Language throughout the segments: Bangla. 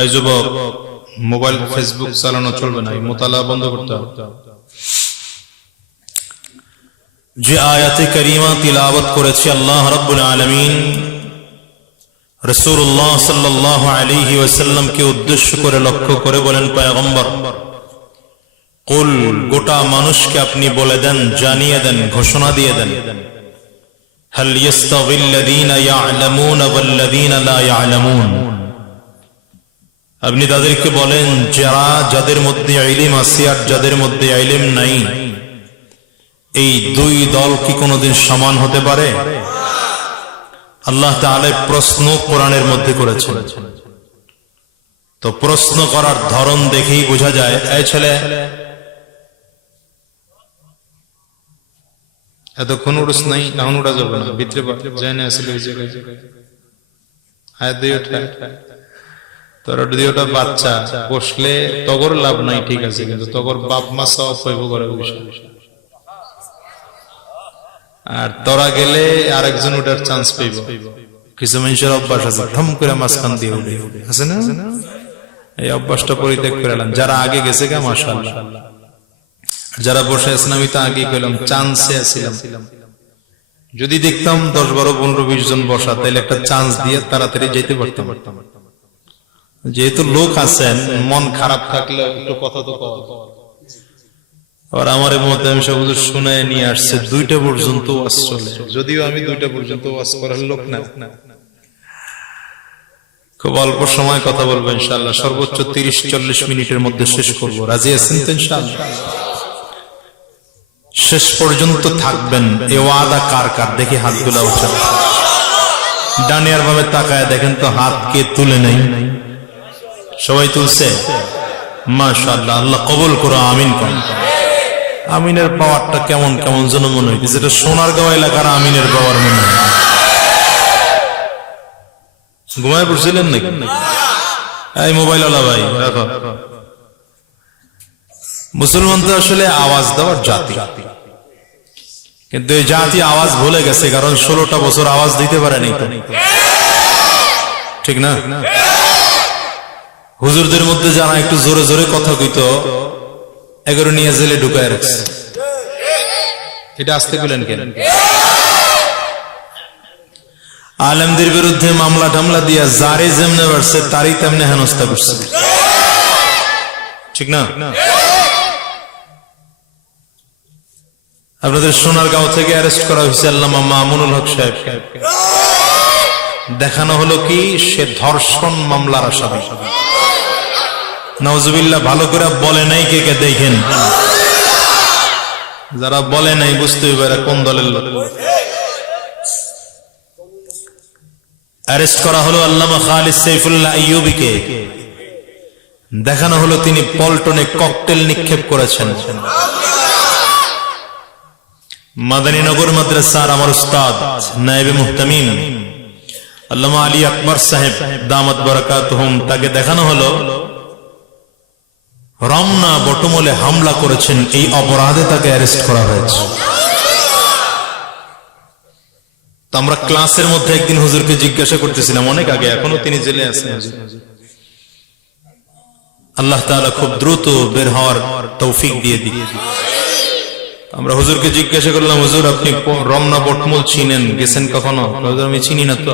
এই যুবক মোবাইল ফেসবুক চালানো চলবে না এই মোতালা বন্ধ করতে হবে যে আয়াতে করিমা তিলাবত করেছে আল্লাহ রব্বুল আলমিন রসুল্লাহ সাল্লাহ আলিহি ওয়াসাল্লামকে উদ্দেশ্য করে লক্ষ্য করে বলেন পয়গম্বর কুল গোটা মানুষকে আপনি বলে দেন জানিয়ে দেন ঘোষণা দিয়ে দেন هل يستوي الذين يعلمون والذين لا يعلمون আপনি তাদেরকে বলেন, যারা যাদের মধ্যে ইলিম আছে আর যাদের মধ্যে ইলিম নাই, এই দুই দল কি কোনোদিন সমান হতে পারে? আল্লাহ তাআলা প্রশ্ন কোরআনের মধ্যে করেছেন। তো প্রশ্ন করার ধরন দেখেই বোঝা যায়, এই ছেলে এতক্ষণ উড়স নাই এখন উড়া যাবে না, ভিতরে যায় না আসলে বাচ্চা, বসলে তগর লাভ নাই, ঠিক আছে, কিন্তু তগর বাপ করে বসে। আর তোরা গেলে আরেকজন ওটার চান্স কিছু মানুষের অভ্যাস আছে, ঠম করে মাঝখান দিয়ে উঠে। আছে না? এই অভ্যাসটা পরিত্যাগ করে এলাম যারা আগে গেছে গা মাসাল্লাহ যারা বসে আছেন আমি তো আগে গেলাম চান্সে আছিলাম। যদি দেখতাম দশ বারো, পনেরো, বিশ জন বসা, তাহলে একটা চান্স দিয়ে তাড়াতাড়ি যেতে পারতাম। যেহেতু লোক আছেন মন খারাপ থাকলে একটু কথা তো কওয়া। আর আমার মতে আমি সব শুনে নিয়ে আসছে দুইটা পর্যন্ত ওয়াজ চলে। যদিও আমি দুইটা পর্যন্ত ওয়াজ করার লোক না। খুব অল্প সময় কথা বলব ইনশাল্লাহ সর্বোচ্চ তিরিশ চল্লিশ মিনিটের মধ্যে শেষ করব। রাজি আছেন তো ইনশাল্লাহ শেষ পর্যন্ত থাকবেন এ ওয়াদা কার কার? দেখি হাত তোলা উঠে ডানিয়ার ভাবে তাকায় দেখেন তো হাত কে তুলে নেই সবাই তুলছে। মাশাআল্লাহ, আল্লাহ কবুল করো, আমিন করো। আমিনের পাওয়ারটা কেমন কেমন যেন মনে হইতেছে যেটা সোনার গাঁও এলাকার আমিনের পাওয়ার মনে হয়। ঘুমায় পড়ছিলেন নাকি? এই মোবাইল ওলা ভাই, রাখো। মুসলমান তো আসলে আওয়াজ দেওয়ার জাতি। কিন্তু এই জাতি আওয়াজ ভুলে গেছে, কারণ ষোলোটা বছর আওয়াজ দিতে পারেনি। ঠিক না? হুজুরদের মধ্যে যারা একটু জোরে জোরে কথা কইত, এগারো নিয়ে জেলে ঢুকায় রাখছে। এটা আসতে গেলেন কেন? আলেমদের বিরুদ্ধে মামলা টামলা দিয়া যারে যেমনে বাড়ছে, তারই তেমনি হেনস্থা করছে। ঠিক না? আপনাদের সোনারগাঁও থেকে অ্যারেস্ট করা হয়েছে আল্লামা মামুনুল হক সাহেব। দেখানো হলো কি, সে ধর্ষণ মামলার আসামি। নওজুবিল্লাহ ভালো করে বলে নাই কে কে দেখেন? যারা বলে নাই বুঝতে পারে কোন দলের লোক। অ্যারেস্ট করা হলো আল্লামা খালিদ আইয়ুবিকে। দেখানো হলো তিনি পল্টনে ককটেল নিক্ষেপ করেছেন। মাদানীনগর মাদ্রাসার আমার উস্তাদ, নায়েবে মুহতামিম, আল্লামা আলী আকবর সাহেব, দামাত বরাকাত হোম তাকে দেখানো হলো রমনা বটমলে হামলা করেছেন, এই অপরাধে তাকে অ্যারেস্ট করা হয়েছে। তো আমরা ক্লাসের মধ্যে একদিন হুজুরকে জিজ্ঞাসা করতেছিলাম, অনেক আগে, এখনও তিনি জেলে আছেন। আল্লাহ তাআলা খুব দ্রুত বের হওয়ার তৌফিক দিয়ে দিই আমরা হুজুরকে জিজ্ঞাসা করলাম, হুজুর, আপনি রমনা বটমূল চিনেন? গেছেন কখনো? হুজুর, আমি চিনি না তো।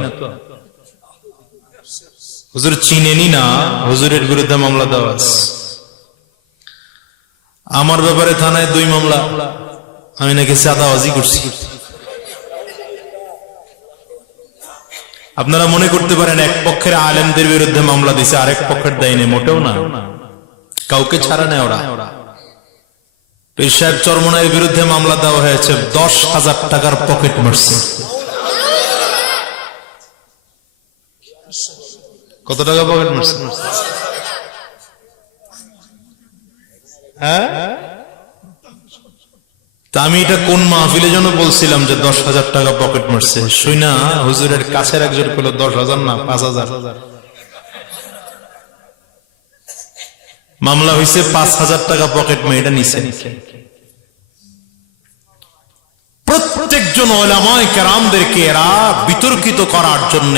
হুজুর চিনেনি না। হুজুরের বিরুদ্ধে মামলা দেওয়া আছে। আমার ব্যাপারে থানায় দুই মামলা। আমি নাকি চাঁদাবাজি করছি। আপনারা মনে করতে পারেন, এক পক্ষের আলেমদের বিরুদ্ধে মামলা দিছে, আরেক পক্ষের দেয়নি, মোটেও না। কাউকে ছাড়া নেয় ওরা। পীর সাহেব চরমনায়ের বিরুদ্ধে মামলা দেওয়া হয়েছে, দশ হাজার টাকার পকেট মারছে। কত টাকা পকেট মারছে? হ্যাঁ? আমি এটা কোন মাহফিলে যেন বলছিলাম যে দশ হাজার টাকা পকেট মারছে? হুজুরের কাছের একজন দশ হাজার না, পাঁচ হাজার। মামলা হয়েছে পাঁচ হাজার টাকা পকেট মে এটা নিছে। প্রত্যেকজন ওলামায় কেরামদেরকে এরা বিতর্কিত করার জন্য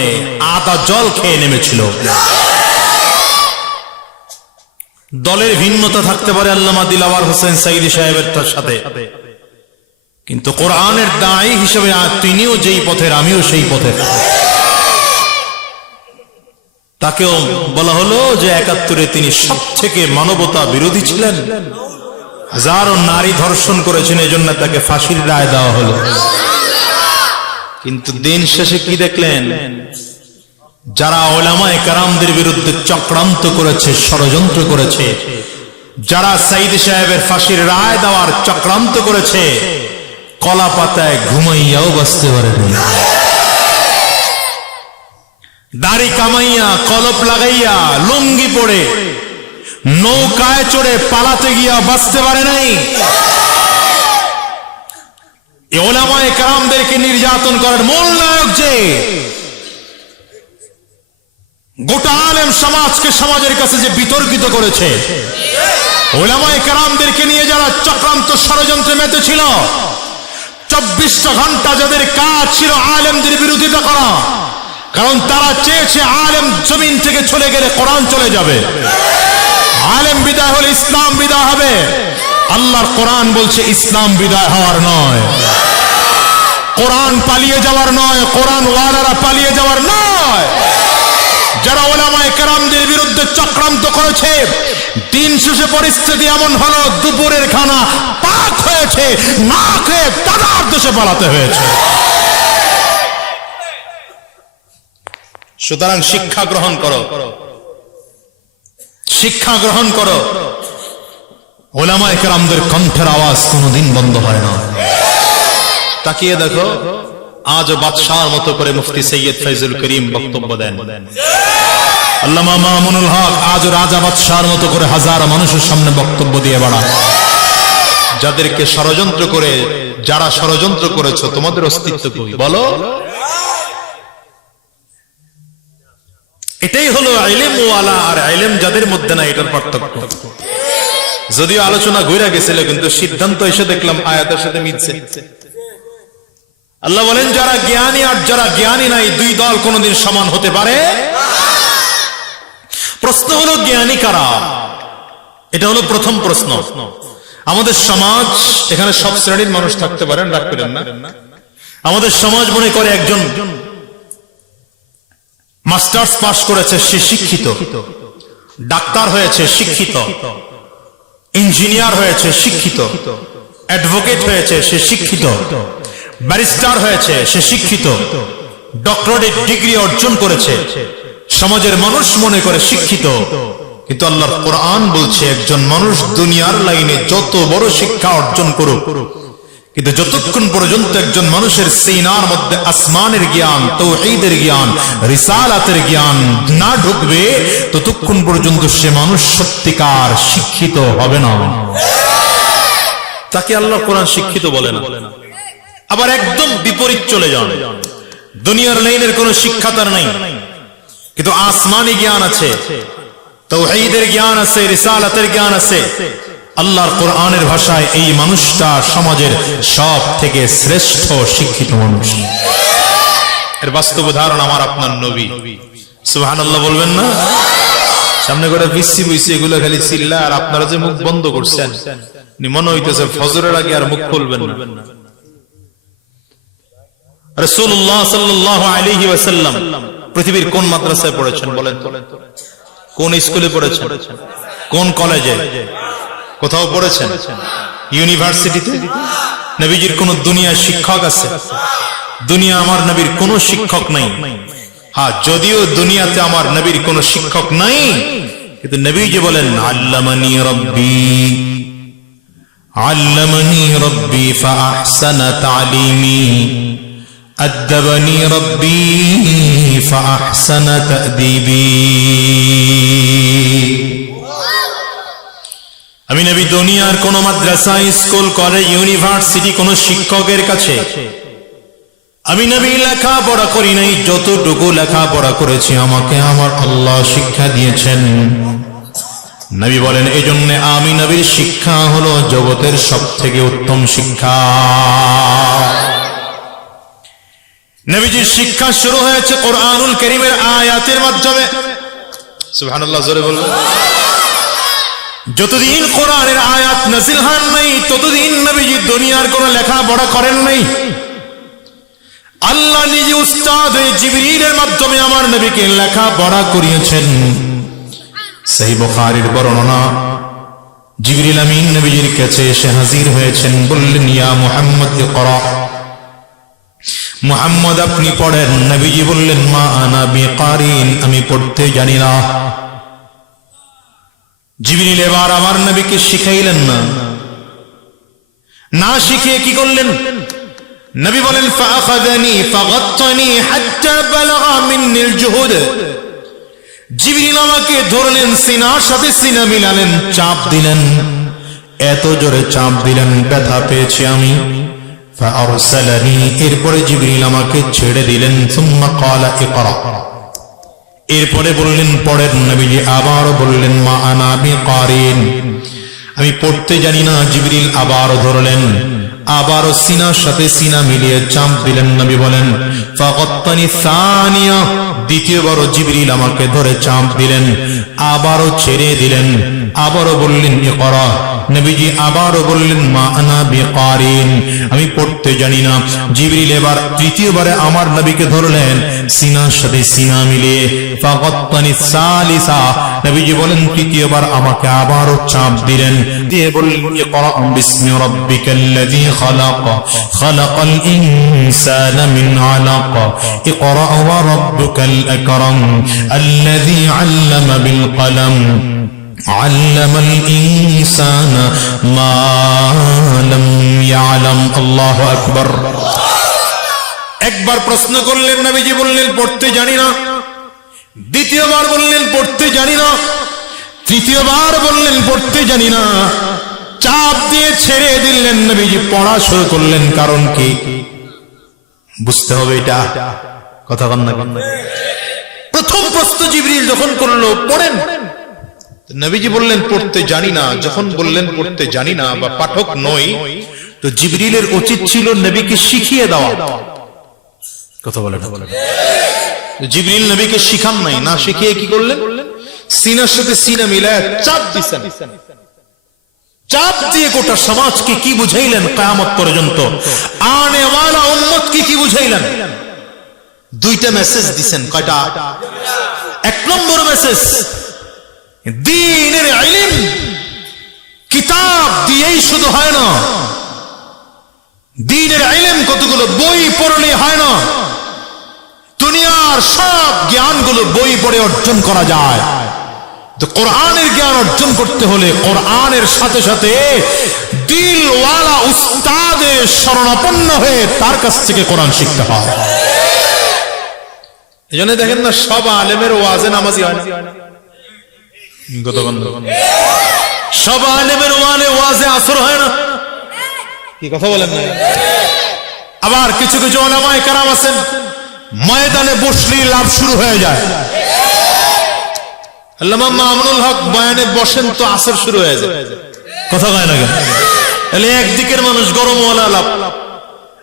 আদা জল খেয়ে নেমেছিল। দলের ভিন্নতা থাকতে পারে আল্লামা দিলাওয়ার হোসেন সাইদি সাহেবের তার সাথে। কিন্তু কোরআনের দায়ী হিসেবে তিনিও যেই পথের, আমিও সেই পথের। তাকেও বলা হলো যে একাত্তরে তিনি সব থেকে মানবতা বিরোধী ছিলেন। হাজারো নারী ধর্ষণ করেছেন, এজন্য তাকে ফাঁসির রায় দেওয়া হলো। কিন্তু দিন শেষে কি দেখলেন? যারা ওলামায় কারামদের বিরুদ্ধে চক্রান্ত করেছে, ষড়যন্ত্র করেছে, যারা সাইদ সাহেবের ফাঁসির রায় দেওয়ার চক্রান্ত করেছে, কলা পাতায় ঘুমাইয়াও বাঁচতে পারেনি। দাড়ি কামাইয়া, কলপ লাগাইয়া, লুঙ্গি পড়ে নৌকায় চড়ে পালাতে গিয়া বাঁচতে পারে নাই। ওলামায় কারামদেরকে নির্যাতন করার মূল নায়ক যে? আলেম সমাজকে সমাজের কাছে যে বিতর্কিত করেছে, ওলামায়ে কারামদেরকে নিয়ে যারা চক্রান্ত ষড়যন্ত্রে মেতে ছিল, চব্বিশটা ঘণ্টা যাদের কাজ ছিল আলেমদের বিরোধিতা করা, কারণ তারা চেয়েছে আলেম জমিন থেকে চলে গেলে কোরআন চলে যাবে। আলেম বিদায় হলে ইসলাম বিদায় হবে। আল্লাহর কোরআন বলছে, ইসলাম বিদায় হওয়ার নয়। কোরআন পালিয়ে যাওয়ার নয়, কোরআন ওয়ালারা পালিয়ে যাওয়ার নয়। যারা ওলামায় কেরামদের বিরুদ্ধে চক্রান্ত করেছে, দিন শেষে পরিস্থিতি এমন হলো, দুপুরের খানা পাক হয়েছে না খেয়ে দাদার দেশে পালাতে হয়েছে। সুতরাং শিক্ষা গ্রহণ করো। শিক্ষা গ্রহণ করো। ওলামায় কেরামদের কণ্ঠের আওয়াজ কোনোদিন বন্ধ হয় না। তাকিয়ে দেখো আজ বাদশার মতো করে মুফতি সৈয়দ ফৈজুল করিম বক্তব্য দেন। আল্লামা মামুনুল হক আজ রাজা মতো করে হাজার মানুষের সামনে বক্তব্য দিয়ে বেড়ান যাদেরকে ষড়যন্ত্র করে, যারা ষড়যন্ত্র করেছ, তোমাদের অস্তিত্ব বলো। এটাই হলো আর আইলেম যাদের মধ্যে না এটার পার্থক্য। যদিও আলোচনা ঘুরে গেছিল, কিন্তু সিদ্ধান্ত এসে দেখলাম আয়াতের সাথে মিলছে। আল্লাহ বলেন, যারা জ্ঞানী আর যারা জ্ঞানী নাই, দুই দল কোনোদিন সমান হতে পারে? প্রশ্ন হলো জ্ঞানী কারা? এটা হলো প্রথম প্রশ্ন। আমাদের সমাজ, এখানে সব শ্রেণির মানুষ থাকতে পারেন করেন না। আমাদের সমাজ মনে করে একজন মাস্টার্স পাস করেছে, সে শিক্ষিত। ডাক্তার হয়েছে, শিক্ষিত। ইঞ্জিনিয়ার হয়েছে, শিক্ষিত। অ্যাডভোকেট হয়েছে, সে শিক্ষিত। ব্যারিস্টার হয়েছে, সে শিক্ষিত। ডক্টরেট ডিগ্রি অর্জন করেছে। সমাজের মানুষ মনে করে শিক্ষিত। কিন্তু আল্লাহর কোরআন বলছে, একজন মানুষ দুনিয়ার লাইনে যত বড় শিক্ষা অর্জন করুক, কিন্তু যতক্ষণ পর্যন্ত একজন মানুষের সিনার মধ্যে আসমানের জ্ঞান, তৌহিদের জ্ঞান, রিসালাতের জ্ঞান না ঢুকবে, ততক্ষণ পর্যন্ত সে মানুষ সত্যিকার শিক্ষিত হবে না। তাকে আল্লাহ কোরআন শিক্ষিত বলে না। আবার একদম বিপরীত চলে যান। দুনিয়ার লাইনের কোনো শিক্ষা তার নাই। কিন্তু আসমানি জ্ঞান আছে, তৌহিদের জ্ঞান আছে, রিসালাতের জ্ঞান আছে। আল্লাহর কোরআনের ভাষায় এই মানুষটা সমাজের সব থেকে শ্রেষ্ঠ শিক্ষিত মানুষ। এর বাস্তব উদাহরণ আমার আপনার নবী। সুহান আল্লাহ বলবেন না? সামনে করে বিসি বুইসি এগুলো খালি চিল্লা আর আপনারা যে মুখ বন্ধ করছেন মনে হইতেছে, ফজরের আগে আর মুখ খুলবেন না। রসুল্লাহ সাল্লাহ আলহি ওয়াসাল্লাম পৃথিবীর কোন মাদ্রাসায় পড়েছেন বলেন কোন স্কুলে পড়েছেন? কোন কলেজে? কোথাও পড়েছেন? ইউনিভার্সিটিতে? নবীজির কোন দুনিয়ার শিক্ষক আছে? দুনিয়া আমার নবীর কোন শিক্ষক নাই। হ্যাঁ যদিও দুনিয়াতে আমার নবীর কোন শিক্ষক নাই, কিন্তু নবী যে বলেন, আল্লামানি রব্বি। আল্লামানি রব্বি ফাহসান তালিমি। أدبني ربي فأحسن تأديبي. আমি নবী, দুনিয়ার কোন মাদ্রাসা স্কুল, কলেজ, ইউনিভার্সিটি, কোন শিক্ষকের কাছে আমি নবী লেখা পড়া করি নাই, যতটুকু লেখা পড়া করেছি, আমাকে আমার আল্লাহ শিক্ষা দিয়েছেন। নবী বলেন এই জন্য আমি নবীর শিক্ষা হলো জগতের সব থেকে উত্তম শিক্ষা। নবীজির শিক্ষা শুরু হয়েছে কোরআনুল করিমের আয়াতের মাধ্যমে। সুবহানাল্লাহ জোরে বলুন। যতদিন কোরআনের আয়াত নাজিল হন নাই ততদিন নবীজি দুনিয়ার কোন লেখাপড়া করেন নাই। আল্লাহ নিজে উস্তাদ হয়ে জিবরিলের মাধ্যমে আমার নবীকে লেখা লেখাপড়া করিয়েছেন। সেই বুখারীর বর্ণনা জিবরিল আমিন নবীজির কাছে এসে হাজির হয়েছেন বললেন ইয়া মুহাম্মদ ইকরা। মুহাম্মদ আপনি পড়েন, নবীজি বললেন, মা আনা বিকারিন, আমি পড়তে জানি না। জিবরিল এবার আমার নবীকে শিখাইলেন না। না শিখিয়ে কি করলেন? নবী বলেন ফাখাযানি ফাগাত্তানি হাত্তা বালাগা মিন্নিল জুহুদ। জিবরিল আমাকে ধরলেন, সিনার সাথে সিনা মিলালেন, চাপ দিলেন। এত জোরে চাপ দিলেন, ব্যথা পেয়েছি আমি। এরপরে জিবরিল আমাকে ছেড়ে দিলেন এরপরে বললেন, পরের নবীজি আবার বললেন, মা আনা বিকারিন। আমি পড়তে জানি না, জিবরিল আবার ধরলেন। আবারও সিনার সাথে সিনা মিলিয়ে চাপ দিলেন, নবী বলেন ফাকাত্তানি সানিয়া। দ্বিতীয়বারও জিবরিল আমাকে ধরে চাপ দিলেন, আবারও ছেড়ে দিলেন, আবারও বললেন, ইকরা। নবীজি আবারও বললেন, মা আনা বেকারিন। আমি পড়তে জানি না। জিবরিল এবার তৃতীয়বারে আমার নবীকে ধরলেন, সিনার সাথে সিনা মিলিয়ে। সালিসা। নবীজি বলেন, তৃতীয়বার আমাকে আবারও চাপ দিলেন। দিয়ে বললেন, ইকরা বিসমি রাব্বিকাল্লাযী খালাক। খালাকাল ইনসানা মিন আলাক। ওয়া রাব্বুকাল আকরাম। আল্লাযী আল্লামা বিল علم الإنسان ما لم يعلم الله أكبر একবার প্রশ্ন করলেন নবীজি বললেন পড়তে জানি না দ্বিতীয়বার বললেন পড়তে জানি না তৃতীয়বার বললেন পড়তে জানি না চাপ দিয়ে ছেড়ে দিলেন নবীজি পড়া শুরু করলেন কারণ কি বুঝতে হবে এটা কথা কন না কন না। প্রথম প্রশ্ন জিবরিল যখন করলো পড়েন নবীজি বললেন, পড়তে জানি না। যখন বললেন, পড়তে জানি না বা পাঠক নই, তো জিবরিলের উচিত ছিল নবীকে শিখিয়ে দেওয়া। কথা বলে জিবরিল নবীকে শিখান নাই, না শিখিয়ে কি করলেন? সিনার সাথে সিনা মিলায় চাপ দিছেন। চাপ দিয়ে গোটা সমাজকে কি বুঝাইলেন কায়ামত পর্যন্ত? আনে ওয়ালা উম্মতকে কি বুঝাইলেন? দুইটা মেসেজ দিছেন, কয়টা? এক নম্বর মেসেজ দিনের ইলম কিতাব দিয়েই শুধু হয় না। দিনের ইলম কতগুলো বই পড়লে হয় না। দুনিয়ার সব জ্ঞানগুলো বই পড়ে অর্জন করা যায়। কোরআনের জ্ঞান অর্জন করতে হলে কোরআনের সাথে সাথে দিলওয়ালা উস্তাদের শরণাপন্ন হয়ে তার কাছ থেকে কোরআন শিখতে হয়। এই জন্য দেখেন না, সব আলেমের ওয়াজে নামাজি হয় না। সব আলেমের ওয়ালে ওয়াজে আসর হয় না? কি কথা বলেন না? আবার কিছু কিছু ওলামায় কারাম আছেন ময়দানে বসলেই লাভ শুরু হয়ে যায়। আল্লামা মামুনুল হক বয়ানে বসেন তো আসর শুরু হয়ে যায়। কথা কয় না কেন? তাহলে একদিকের মানুষ গরমওয়ালা লাভ।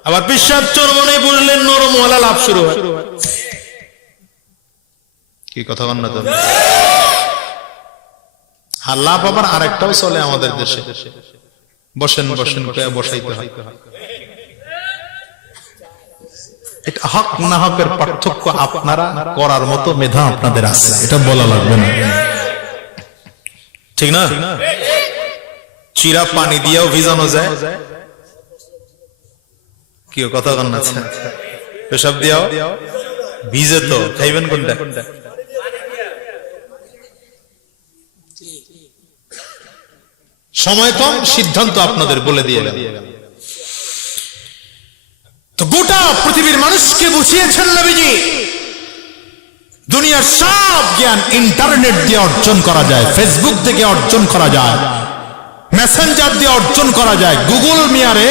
আবার বিশ্বাস চরমনে বুঝলেন নরমওয়ালা লাভ শুরু হয়। কি কথা বল না তো? আর লাভ আবার আরেকটাও চলে আমাদের দেশে। বসেন বসেন বসাইতে হয়। হক না হকের পার্থক্য আপনারা করার মতো মেধা আপনাদের আছে। এটা বলা লাগবে না। ঠিক না? চিরা পানি দিয়েও ভিজানো যায়। কি কথা কন আছে পেশাব দিয়াও? ভিজে তো, খাইবেন কোনটা? সময় কম, সিদ্ধান্ত আপনাদের বলে দিয়ে গেল। তো গোটা পৃথিবীর মানুষকে বুঝিয়েছেন নবীজি, দুনিয়ার সব জ্ঞান ইন্টারনেট দিয়ে অর্জন করা যায়, ফেসবুক থেকে অর্জন করা যায়, মেসেঞ্জার দিয়ে অর্জন করা যায়, গুগল মিয়ারে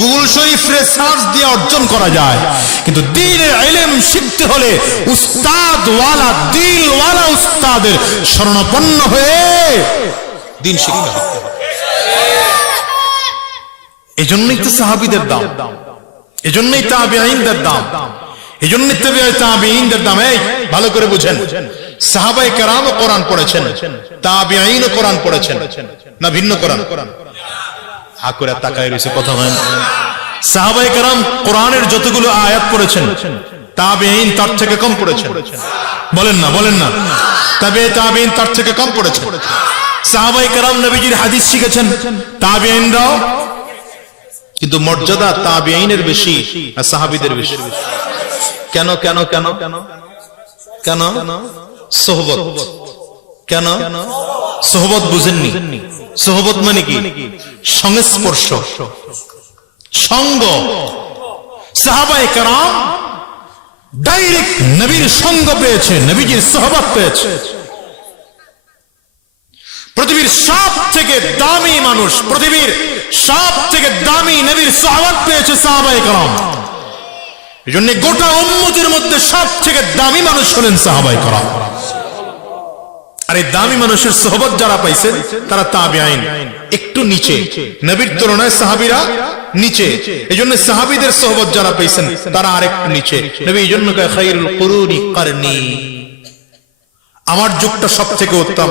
গুগল শরীফরে সার্চ দিয়ে অর্জন করা যায়। কিন্তু দিনের ইলম শিখতে হলে উস্তাদ ওয়ালা দিল ওয়ালা উস্তাদের শরণাপন্ন হয়ে দিন শিখতে হবে। এজন্যই তো সাহাবিদের দাম। এজন্যই তাবে আইনদের দাম। এজন্যই তবে তাবে দাম। এই, ভালো করে বুঝেন। সাহাবাই কেরাম কোরআন পড়েছেন। তাবিআইনও কোরআন পড়েছেন। না ভিন্ন কোরআন? হা করে তাকায় রয়েছে কথা হয় সাহাবাই কেরাম কোরআনের যতগুলো আয়াত পড়েছেন তাবিআইন তার থেকে কম পড়েছেন। বলেন না বলেন না। তবে তাবিআইন তার থেকে কম পড়েছেন। সাহাবাই কেরাম নবীজির কিন্তু মর্যাদা বেশি আর সাহাবীদের কেন কেন কেন? কেন? কেন? সোহবত বুঝেননি। সোহবত মানে কি? সংস্পর্শ। সঙ্গ। সাহাবায়ে কারাম ডাইরেক্ট নবীর সঙ্গ পেয়েছে, নবীজির সোহবত পেয়েছে। পৃথিবীর সব থেকে দামি মানুষ, পৃথিবীর সব থেকে দামি নবীর সোহবত পেয়েছে সাহাবায়ে কারাম। এই জন্য গোটা উম্মতের মধ্যে সব থেকে দামি মানুষ হলেন সাহাবাই এই দামি মানুষের যারা পাইছেন তারা আইন একটু নিচে, নবীর তুলনায় সাহাবিরা নিচে। এই জন্য সাহাবিদের সোহবত যারা পাইছেন, তারা আরেকটু নিচে। নবী এই জন্য আমার যুগটা সব থেকে উত্তম।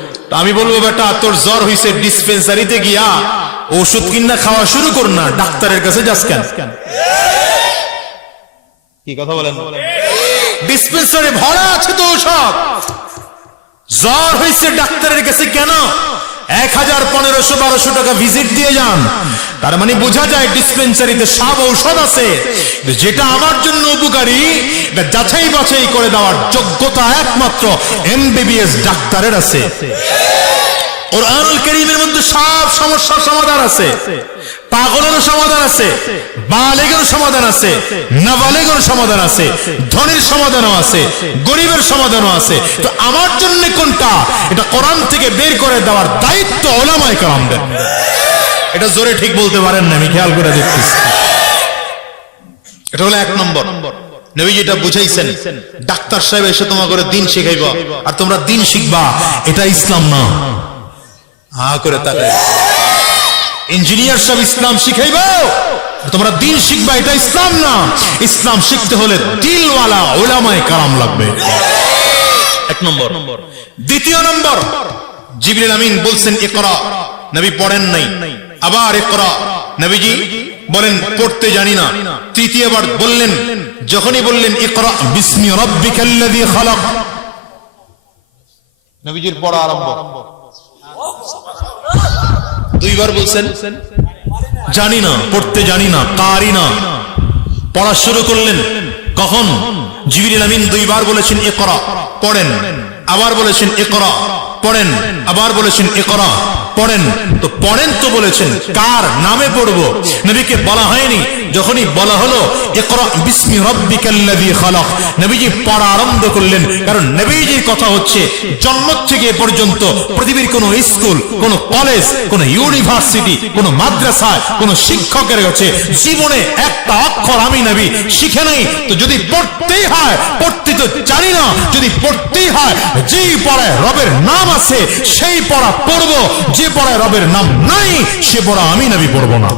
তো আমি বলব বেটা তোর জ্বর হইছে ডিসপেন্সারিতে গিয়া ওষুধ কিনা খাওয়া শুরু কর না ডাক্তারের কাছে যাস কেন? কি কথা বলেন? ডিসপেন্সারে ভরা আছে তো ওষুধ জ্বর হইছে ডাক্তারের কাছে কেন? এক হাজার পনেরোশো বারোশো টাকা ভিজিট দিয়ে যান। তার মানে বোঝা যায় ডিসপেন্সারিতে সব ঔষধ আছে। যেটা আমার জন্য উপকারী, এটা যাচাই বাছাই করে দেওয়ার যোগ্যতা একমাত্র এমবিবিএস ডাক্তারের আছে। কোরআনুল করিমের মধ্যে সব সমস্যার সমাধান আছে। পাগলেরও সমাধান আছে বালেগের সমাধান আছে নাবালেগের সমাধান আছে, ধনীর সমাধানও আছে, গরিবের সমাধানও আছে। তো আমার জন্য কোনটা? এটা কোরআন থেকে বের করে দেওয়ার দায়িত্ব ওলামায় কালামদের এটা জোরে ঠিক বলতে পারেন না, আমি খেয়াল করে দেখতেছি। এটা হলো এক নম্বর। নবী যেটা বুঝাইছেন। ডাক্তার সাহেব এসে তোমাকে দিন শিখাইবা, আর তোমরা দিন শিখবা। এটা ইসলাম না। হা করে তাকায়। ইঞ্জিনিয়ার সব ইসলাম শিখাইব? তোমরা দিন শিখবা, এটা ইসলাম না। ইসলাম শিখতে হলে দিলওয়ালা ওলামায় কারাম লাগবে। এক নম্বর। দ্বিতীয় নম্বর। জিবরিল আমিন বলছেন, ইকরা। নবী পড়েন নাই। আবার ইকরা। নবীজি বলেন, পড়তে জানি না। তৃতীয়বার বললেন, যখনই বললেন, ইকরা, বিসমি রাব্বিকাল্লাযী খালাক। নবীজির পড়া আরম্ভ। দুইবার বলছেন, জানি না, পড়তে জানি না কারি না। পড়া শুরু করলেন, কখন? জিবির আমিন দুইবার বলেছেন এ করা পড়েন। আবার বলেছেন এ করা পড়েন। আবার বলেছেন এ করা পড়েন। তো পড়েন তো বলেছেন, কার নামে পড়ব? নবীকে বলা হয়নি, যখনই বলা হলো বিসমি খালাক। নবীজি পড়া আরম্ভ করলেন, কারণ নবীজির কথা হচ্ছে, জন্ম থেকে পর্যন্ত পৃথিবীর কোন স্কুল, কোন কলেজ, কোন ইউনিভার্সিটি, কোন মাদ্রাসায়, কোন শিক্ষকের কাছে জীবনে একটা অক্ষর আমি নবী শিখে নাই। তো যদি পড়তেই হয়, পড়তে তো জানি না, যদি পড়তেই হয়, যেই পড়ায় রবের নাম আছে, সেই পড়া পড়ব যে পড়ায় রবের নাম নাই, সে পড়া আমি নবী পড়ব না।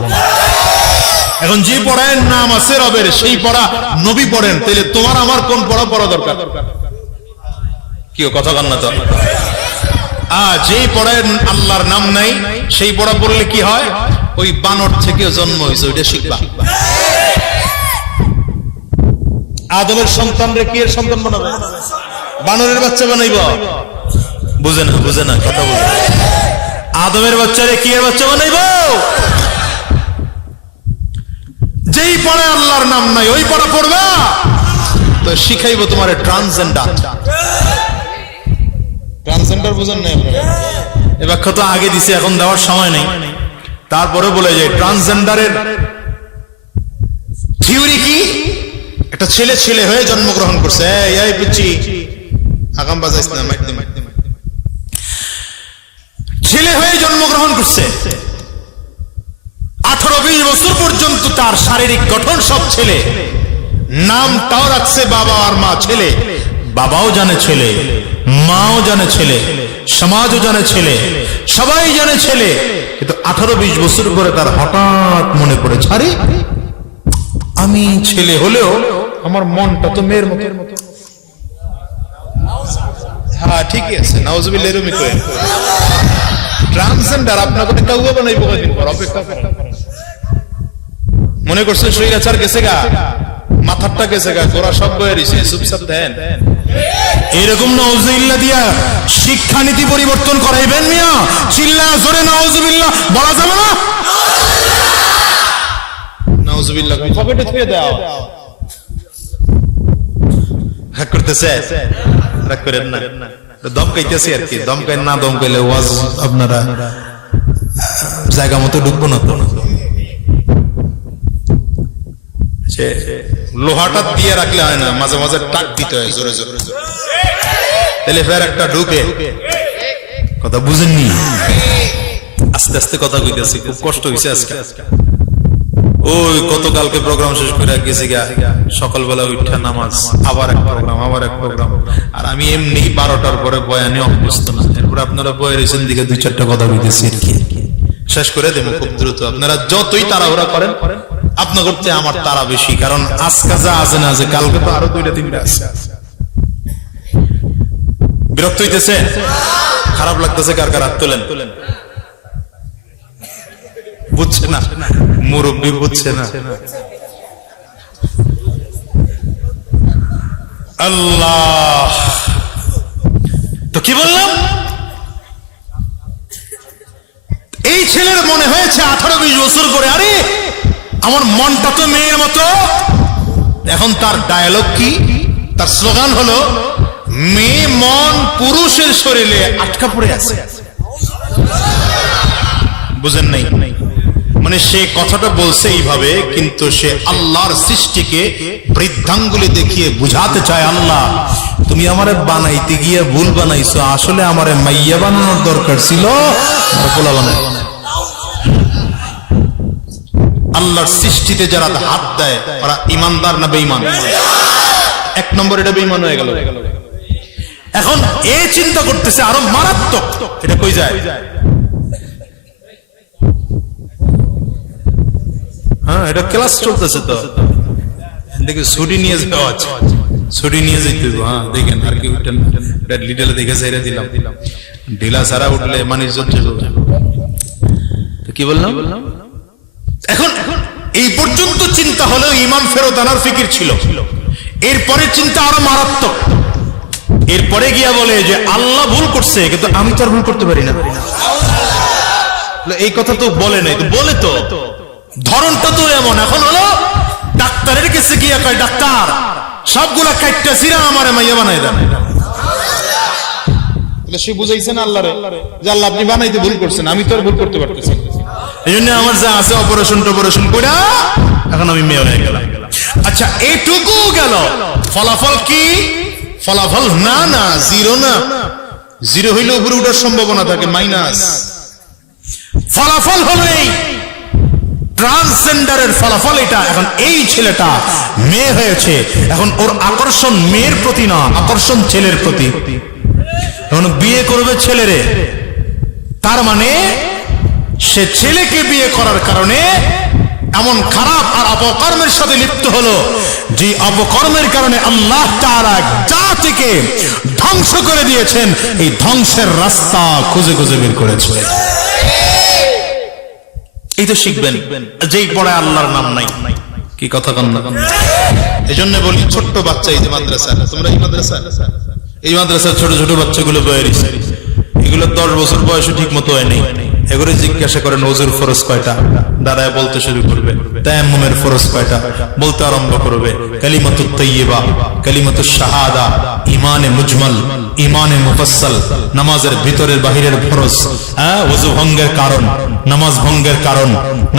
এখন যে পড়ায় নাম আছে রবের, সেই পড়া নবী পড়েন। তাহলে তোমার আমার কোন পড়া পড়া দরকার? কি কথা কান না তো। যেই পড়ায় আল্লাহর নাম নাই, সেই পড়া পড়লে কি হয়? ওই বানর থেকে জন্ম হয়েছে, ওইটা শিখবা। আদমের সন্তান রে কি এর সন্তান বানাবে? বানরের বাচ্চা বানাইব? বুঝে না বুঝে না, কথা বুঝে। আদমের বাচ্চারে কি এর বাচ্চা বানাইব? যেই পড়ে আল্লাহর নাম নাই ওই পড়া পড়বা। তো শিখাইব তোমার ট্রান্সজেন্ডার ট্রান্সজেন্ডার বুঝেন না এ ব্যাখ্যা তো আগে দিছে এখন দেওয়ার সময় নেই। তারপরে বলে যে ট্রান্সজেন্ডারের থিওরি কি? একটা ছেলে ছেলে হয়ে জন্মগ্রহণ করছে। এই, এই পিচ্ছি আগাম বাজাইস না মাইট দে, মাইট দে, মাইট দে। ছেলে হয়ে জন্মগ্রহণ করছে। আঠারো বিশ বছর পর্যন্ত তার শারীরিক গঠন সব ছেলে। নামটাও রাখছে বাবা আর মা ছেলে। বাবাও জানে ছেলে, মাও জানে ছেলে, সমাজও জানে ছেলে, সবাই জানে ছেলে। কিন্তু আঠারো বিশ বছর পরে তার হঠাৎ মনে পড়ে ছাড়ি আমি ছেলে হলেও আমার মনটা তো মেয়ের মতো। হ্যাঁ ঠিকই আছে, নাউজুবিল্লাহ এরকমই করেন ট্রান্সজেন্ডার আপনাকে কাউকে বানাইব কদিন পর অপেক্ষা করেন। মনে করছেন সৈরাচার গেছে গা? মাথারটা গেছে গা গোড়া সব বয়ে রয়েছে চুপচাপ দেন। এরকম নওজুবিল্লাহ দিয়া শিক্ষানীতি পরিবর্তন করাইবেন মিয়া? চিল্লা জোরে নওজুবিল্লাহ। বলা যাবে না? নওজুবিল্লাহ পকেটে থুয়ে দাও রাগ করতেছে? রাগ করেন না। দমকাইতেছি আর কি। দমকাই না দমকাইলে ওয়াজ আপনারা জায়গা মতো ঢুকবো না তো। সে লোহাটা দিয়ে রাখলে হয় না, মাঝে মাঝে টাক দিতে হয় জোরে জোরে। তাহলে ফের একটা ঢুকে। কথা বুঝেননি? আস্তে আস্তে কথা কইতেছি, খুব কষ্ট হয়েছে আজকে। ওই গতকালকে প্রোগ্রাম শেষ করে গেছি গা। সকালবেলা উঠা নামাজ, আবার এক প্রোগ্রাম আবার এক প্রোগ্রাম আর আমি এমনি বারোটার পরে বয়ানে অভ্যস্ত না। এরপর আপনারা বয়ে রয়েছেন দিকে দুই চারটা কথা বলতেছি আর কি। শেষ করে দেবো খুব দ্রুত। আপনারা যতই তাড়াহুড়া করেন, আপনার করতে আমার তারা বেশি, কারণ আজকে যা আছে না আছে, কালকে তো আরও দুইটা তিনটা আছে। বিরক্ত হইতেছে? খারাপ লাগতেছে কার কার হাত তোলেন? বুঝছে না, মুরব্বী বুঝছে না। আল্লাহ। তো কি বললাম? এই ছেলের মনে হয়েছে আঠারো বিশ বছর করে আরে, আমার মনটা তো মেয়ের মতো। এখন তার ডায়ালগ কি? তার স্লোগান হলো, মেয়ে মন পুরুষের শরীরে আটকা পড়ে আছে। বুঝেন নাই? মানে সে কথাটা বলছে এইভাবে, কিন্তু সে আল্লাহর সৃষ্টিকে বৃদ্ধাঙ্গুলি দেখিয়ে বুঝাতে চায় আল্লাহ, তুমি আমারে বানাইতে গিয়ে ভুল বানাইছো, আসলে আমারে মাইয়া বানানোর দরকার ছিল আল্লাহর সৃষ্টিতে যারা হাত দেয়, ওরা ইমানদার না বেঈমান? এক নম্বর এটা বেঈমান হয়ে গেল। এখন এ চিন্তা করতেছে আরও মারাত্মক, এটা কই যায়? হ্যাঁ এটা ক্লাস চলতেছে তো। দেখে ছুটি নিয়ে যাওয়া আছে ছুটি নিয়ে যেতে হ্যাঁ দেখেন, আর কি উঠেন। এটা দেখে সাইরা দিলাম। ঢিলা সারা উঠলে মানে ইজ্জত কি বললাম? এখন এই পর্যন্ত চিন্তা হলেও ইমাম ফেরত আনার ফিকির ছিল। এরপরে চিন্তা আরও মারাত্মক। এরপরে গিয়া বলে যে, আল্লাহ ভুল করছে, কিন্তু আমি তো আর ভুল করতে পারি না। এই কথা তো বলে নাই, তো বলে তো। ধরনটা তো এমন এখন হলো ডাক্তারের কাছে গিয়া কয় ডাক্তার সবগুলা কাইটটা সিরা আমারে মাইয়া বানাই দেন। সে বুঝাইছেন আল্লাহরে যে আল্লাহ আপনি বানাইতে ভুল করছেন আমি তো আর ভুল করতে পারতেছি এই জন্য আমার যা আছে অপারেশন টপারেশন করে এখন আমি মেয়ে হয়ে গেলাম। আচ্ছা এইটুকু গেল। ফলাফল কি? ফলাফল না না জিরো না। জিরো হইলে উপরে উঠার সম্ভাবনা থাকে মাইনাস ফলাফল হলো এই। ট্রান্সজেন্ডারের ফলাফল এটা। এখন এই ছেলেটা মেয়ে হয়েছে। এখন ওর আকর্ষণ মেয়ের প্রতি না, আকর্ষণ ছেলের প্রতি। এখন বিয়ে করবে ছেলেরে তার মানে সে ছেলেকে বিয়ে করার কারণে এমন খারাপ আর অপকর্মের সাথে লিপ্ত হলো, যে অপকর্মের কারণে আল্লাহ তারা জাতিকে ধ্বংস করে দিয়েছেন। এই ধ্বংসের রাস্তা খুঁজে খুঁজে বের করেছে। এই তো শিখবেন। যেই পড়ে আল্লাহর নাম নাই। কি কথা কন এই জন্য বলি, ছোট্ট বাচ্চা এই যে মাদ্রাসা, তোমরা এই মাদ্রাসা? এই মাদ্রাসার ছোট ছোট বাচ্চাগুলো বয়েরিস এগুলো দশ বছর বয়সে ঠিক মতো হয় নেই। এগুলো জিজ্ঞাসা করেন ওজুর ফরজ কয়টা? দাঁড়ায় বলতে শুরু করবে, তায়াম্মুমের ফরজ কয়টা? বলতে আরম্ভ করবে কালিমাতু তৈয়বা কালিমাতু শাহাদা ইমানে মুজমাল। ইমানে মুফাসসাল, নামাজের ভিতরের বাহিরের ফরজ হ্যাঁ ওযু ভঙ্গের কারণ, নামাজ ভঙ্গের কারণ,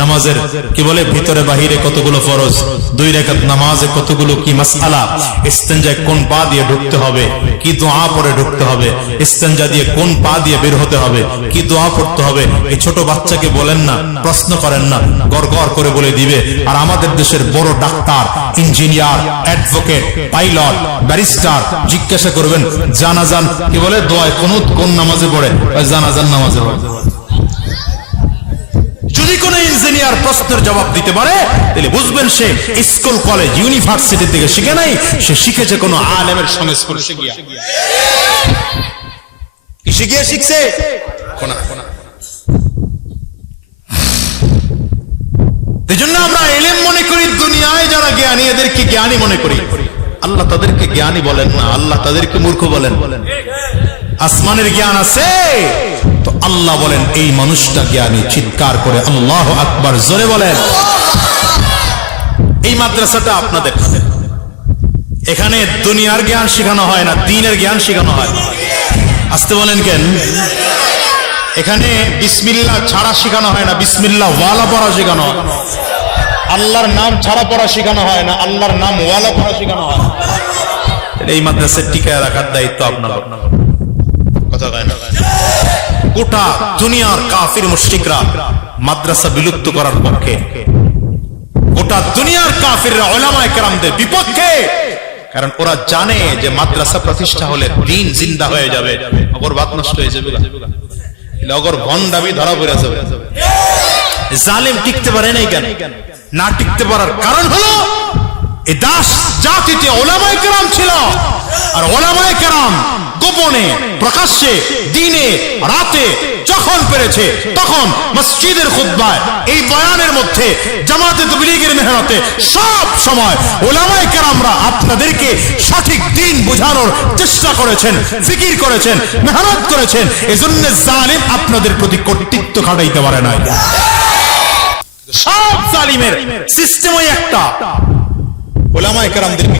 নামাজের, কি বলে, ভিতরে বাহিরে কতগুলো ফরজ, দুই রেখাত নামাজে কতগুলো কি মাসআলা ইস্তেঞ্জায় কোন পা দিয়ে ঢুকতে হবে, কি দোয়া পরে ঢুকতে হবে ইস্তেঞ্জা দিয়ে কোন পা দিয়ে বের হতে হবে, কি দোয়া পড়তে হবে, এই ছোট বাচ্চাকে বলেন না, প্রশ্ন করেন না, গড় গড় করে বলে দিবে, আর আমাদের দেশের বড় doctor, engineer, advocate, pilot, barrister, জিজ্ঞাসা করবেন জানাজান। কি বলে? দোয়ায়। কোন কোন নামাজে পড়ে? জানাজান নামাজে পড়ে। যদি কোন ইঞ্জিনিয়ার প্রশ্নের জবাব দিতে পারে, তাহলে বুঝবেন সে স্কুল, কলেজ ইউনিভার্সিটি থেকে শিখে নাই, সে শিখেছে কোন আলেমের সংস্পর্শে গিয়া। কি শিখিয়ে শিখছে? কোনা কোনা। এই জন্য আমরা এলেম মনে করি, দুনিয়ায় যারা জ্ঞানী, এদেরকে জ্ঞানী মনে করি। আল্লাহ তাদেরকে জ্ঞানী বলেন না, আল্লাহ তাদেরকে মূর্খ বলেন। আসমানের জ্ঞান আছে? তো আল্লাহ বলেন, এই মানুষটা জ্ঞানী, চিৎকার করে আল্লাহ আকবার, জোরে বলেন। এই মাদ্রাসাটা আপনাদের। এখানে দুনিয়ার জ্ঞান শেখানো হয় না, দিনের জ্ঞান শেখানো হয়। আসতে বলেন কেন? এখানে বিসমিল্লাহ ছাড়া শেখানো হয় না বিসমিল্লাহ ওয়ালা পড়া শেখানো হয়। আল্লাহর নাম ছাড়া পড়া শেখানো হয় না আল্লাহর নাম ওয়ালা পড়া শেখানো হয়। এই মাদ্রাসার টিকায় রাখার দায়িত্ব আপনার। কথা কয় না? গোটা দুনিয়ার কাফির মুশরিকরা মাদ্রাসা বিলুপ্ত করার পক্ষে। গোটা দুনিয়ার কাফিররা ওলামায়ে কেরামদের বিপক্ষে। কারণ ওরা জানে যে মাদ্রাসা প্রতিষ্ঠা হলে দিন জিন্দা হয়ে যাবে অগর বাত নষ্ট হয়ে যাবে অগর ভন্ডামি ধরা পড়ে যাবে। জালেম টিকতে পারে নাই কেন? না টিকতে পারার কারণ হলো এই দাস জাতিতে ওলামায়ে কেরাম ছিল। আর ওলামায়ে কেরাম গোপনে, প্রকাশ্যে, দিনে, রাতে যখন পেরেছে, তখন মসজিদের খুতবায়, এই বয়ানের মধ্যে, জামাতে তবলিগের মেহনতে সব সময় ওলামায়ে কেরামরা আপনাদেরকে সঠিক দিন বোঝানোর চেষ্টা করেছেন, ফিকির করেছেন, মেহনত করেছেন। এজন্য জালিম আপনাদের প্রতি কর্তৃত্ব খাটাইতে পারে না সব জালিমের সিস্টেমই একটা। ওলামায় কেরামদের